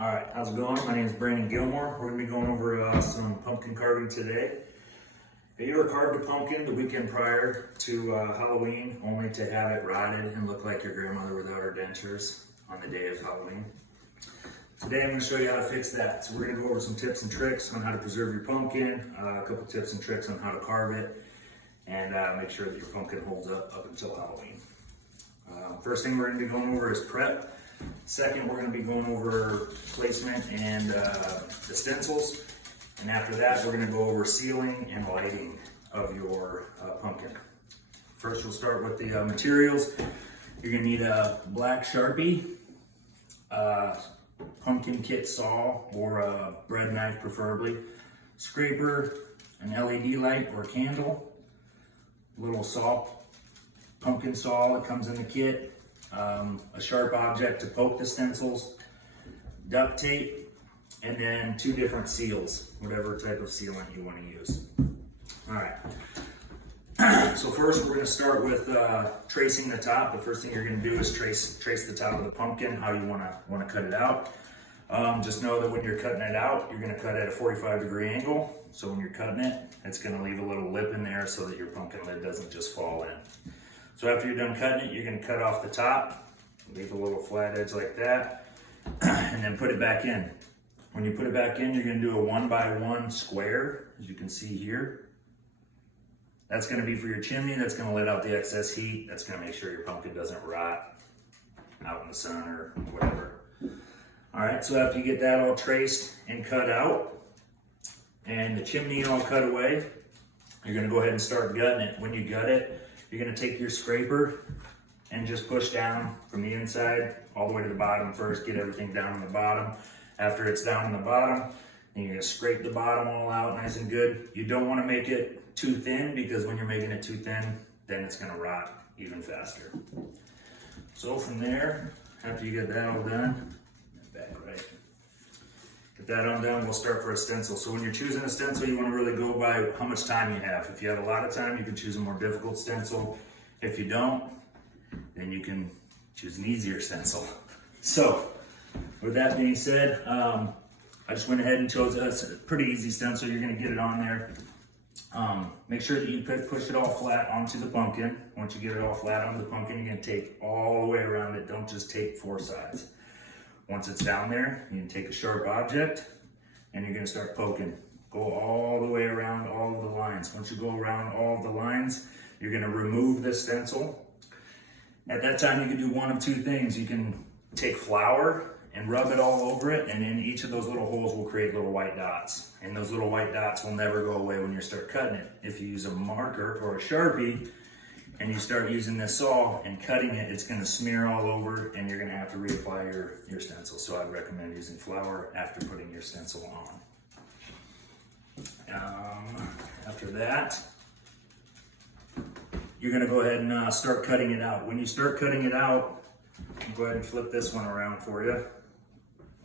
All right, how's it going? My name is Brandon Gilmore. We're going to be going over some pumpkin carving today. Have you ever carved a pumpkin the weekend prior to Halloween, only to have it rotted and look like your grandmother without her dentures on the day of Halloween? Today I'm going to show you how to fix that. So we're going to go over some tips and tricks on how to preserve your pumpkin, a couple tips and tricks on how to carve it, and make sure that your pumpkin holds up until Halloween. First thing we're going to be going over is prep. Second, we're going to be going over placement and the stencils. And after that, we're going to go over sealing and lighting of your pumpkin. First, we'll start with the materials. You're going to need a black Sharpie, pumpkin kit saw or a bread knife preferably, scraper, an LED light or candle, little saw, pumpkin saw that comes in the kit, a sharp object to poke the stencils, duct tape, and then 2 different seals, whatever type of sealant you want to use. All right. So first we're going to start with tracing the top. The first thing you're going to do is trace the top of the pumpkin, how you want to cut it out. Just know that when you're cutting it out, you're going to cut at a 45-degree angle. So when you're cutting it, it's going to leave a little lip in there so that your pumpkin lid doesn't just fall in. So after you're done cutting it, you're going to cut off the top, leave a little flat edge like that, and then put it back in. When you put it back in, you're going to do a 1x1 square, as you can see here. That's going to be for your chimney. That's going to let out the excess heat. That's going to make sure your pumpkin doesn't rot out in the sun or whatever. All right, so after you get that all traced and cut out, and the chimney all cut away, you're going to go ahead and start gutting it. When you gut it, you're going to take your scraper and just push down from the inside all the way to the bottom first. Get everything down on the bottom. After it's down on the bottom, then you're going to scrape the bottom all out nice and good. You don't want to make it too thin, because when you're making it too thin, then it's going to rot even faster. So from there, after you get that all done, back right. Get that on done, we'll start for a stencil. So when you're choosing a stencil, you want to really go by how much time you have. If you have a lot of time, you can choose a more difficult stencil. If you don't, then you can choose an easier stencil. So with that being said, I just went ahead and chose a pretty easy stencil. You're going to get it on there. Make sure that you push it all flat onto the pumpkin. Once you get it all flat onto the pumpkin, you're going to tape all the way around it. Don't just tape 4 sides. Once it's down there, you can take a sharp object and you're going to start poking. Go all the way around all of the lines. Once you go around all of the lines, you're going to remove the stencil. At that time, you can do one of 2 things. You can take flour and rub it all over it, and in each of those little holes will create little white dots. And those little white dots will never go away when you start cutting it. If you use a marker or a Sharpie and you start using this saw and cutting it, it's going to smear all over and you're going to have to reapply your stencil. So I'd recommend using flour after putting your stencil on. After that, you're going to go ahead and start cutting it out. When you start cutting it out, I'll go ahead and flip this one around for you,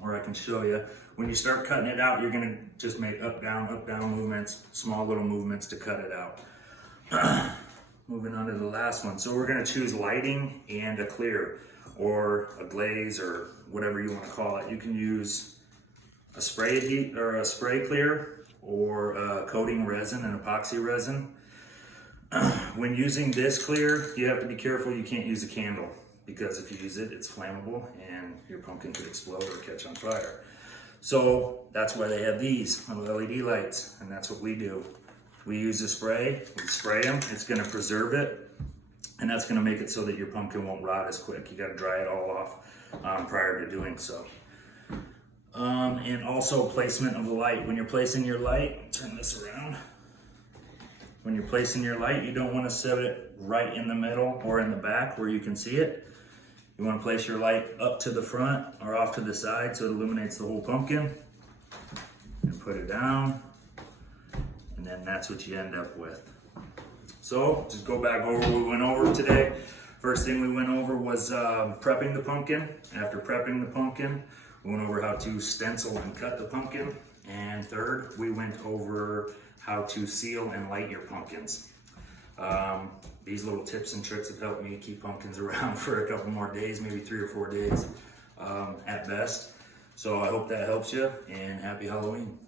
or I can show you. When you start cutting it out, you're going to just make up, down movements, small little movements to cut it out. Moving on to the last one. So we're going to choose lighting and a clear, or a glaze, or whatever you want to call it. You can use a spray heat or a spray clear, or a coating resin, an epoxy resin. When using this clear, you have to be careful. You can't use a candle, because if you use it, it's flammable and your pumpkin could explode or catch on fire. So that's why they have these little LED lights, and that's what we do. We use a spray, we spray them, it's gonna preserve it, and that's gonna make it so that your pumpkin won't rot as quick. You gotta dry it all off prior to doing so. And also placement of the light. When you're placing your light, turn this around. When you're placing your light, you don't wanna set it right in the middle or in the back where you can see it. You wanna place your light up to the front or off to the side so it illuminates the whole pumpkin. And put it down. And then that's what you end up with. So just go back over what we went over today. First thing we went over was prepping the pumpkin. After prepping the pumpkin, we went over how to stencil and cut the pumpkin. And third, we went over how to seal and light your pumpkins. These little tips and tricks have helped me keep pumpkins around for a couple more days, maybe 3 or 4 days at best. So I hope that helps you, and happy Halloween.